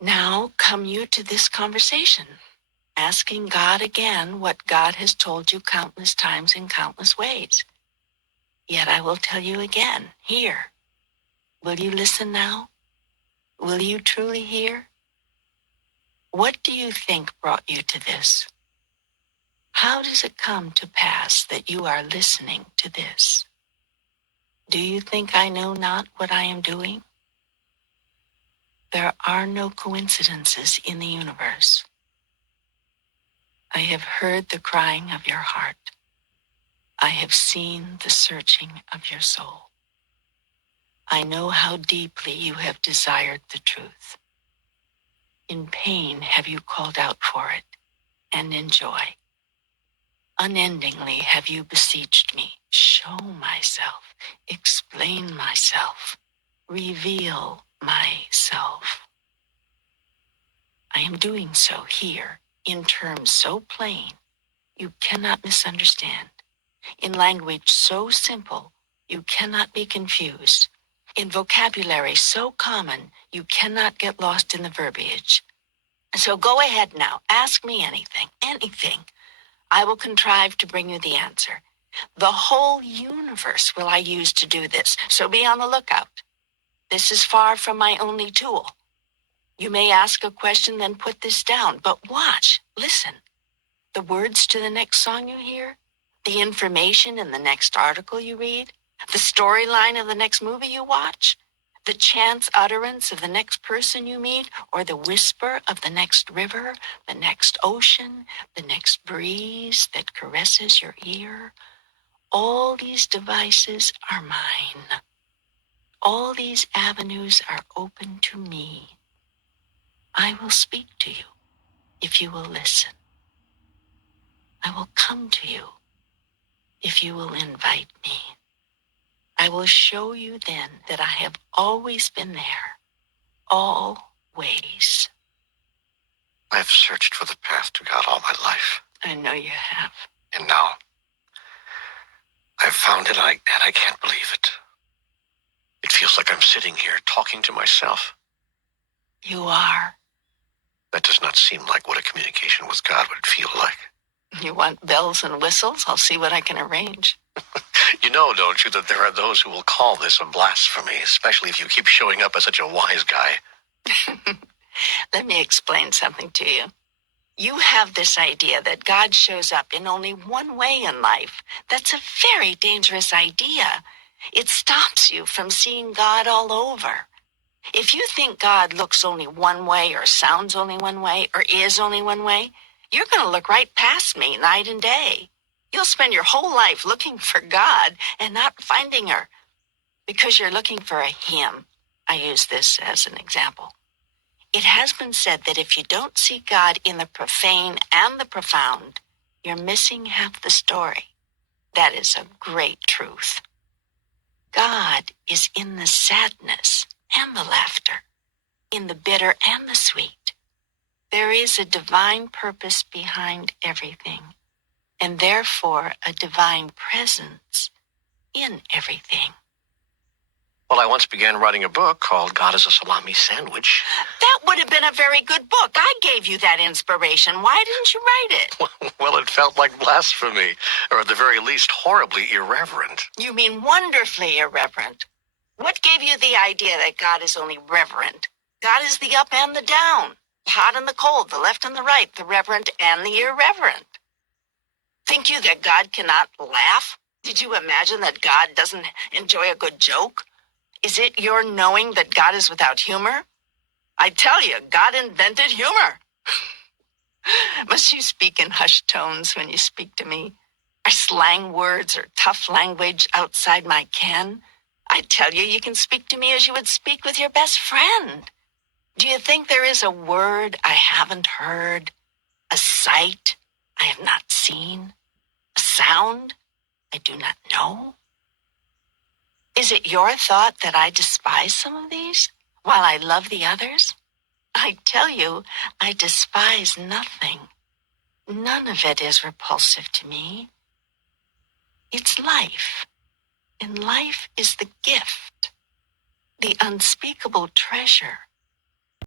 Now come you to this conversation, asking God again what God has told you countless times in countless ways. Yet I will tell you again, here. Will you listen now? Will you truly hear? What do you think brought you to this? How does it come to pass that you are listening to this? Do you think I know not what I am doing? There are no coincidences in the universe. I have heard the crying of your heart. I have seen the searching of your soul. I know how deeply you have desired the truth. In pain have you called out for it, and in joy. Unendingly have you beseeched me, show myself, explain myself, reveal myself. I am doing so here in terms so plain you cannot misunderstand, in language so simple you cannot be confused, in vocabulary so common you cannot get lost in the verbiage. So go ahead now, ask me anything, anything. I will contrive to bring you the answer. The whole universe will I use to do this, so be on the lookout. This is far from my only tool. You may ask a question, then put this down, but watch, listen. The words to the next song you hear, the information in the next article you read, the storyline of the next movie you watch, the chance utterance of the next person you meet, or the whisper of the next river, the next ocean, the next breeze that caresses your ear. All these devices are mine. All these avenues are open to me. I will speak to you if you will listen. I will come to you if you will invite me. I will show you then that I have always been there, always. I've searched for the path to God all my life. I know you have. And now, I've found it, and I can't believe it. It feels like I'm sitting here talking to myself. You are. That does not seem like what a communication with God would feel like. You want bells and whistles? I'll see what I can arrange. You know, don't you, that there are those who will call this a blasphemy, especially if you keep showing up as such a wise guy. Let me explain something to you. You have this idea that God shows up in only one way in life. That's a very dangerous idea. It stops you from seeing God all over. If you think God looks only one way or sounds only one way or is only one way, you're going to look right past me night and day. You'll spend your whole life looking for God and not finding her because you're looking for a him. I use this as an example. It has been said that if you don't see God in the profane and the profound, you're missing half the story. That is a great truth. God is in the sadness and the laughter, in the bitter and the sweet. There is a divine purpose behind everything, and therefore a divine presence in everything. Well, I once began writing a book called God is a Salami Sandwich. That would have been a very good book. I gave you that inspiration. Why didn't you write it? Well, it felt like blasphemy, or at the very least, horribly irreverent. You mean wonderfully irreverent. What gave you the idea that God is only reverent? God is the up and the down, the hot and the cold, the left and the right, the reverent and the irreverent. Think you that God cannot laugh? Did you imagine that God doesn't enjoy a good joke? Is it your knowing that God is without humor? I tell you, God invented humor. Must you speak in hushed tones when you speak to me? Are slang words or tough language outside my ken? I tell you, you can speak to me as you would speak with your best friend. Do you think there is a word I haven't heard? A sight I have not seen? A sound I do not know? Is it your thought that I despise some of these while I love the others? I tell you, I despise nothing. None of it is repulsive to me. It's life, and life is the gift, the unspeakable treasure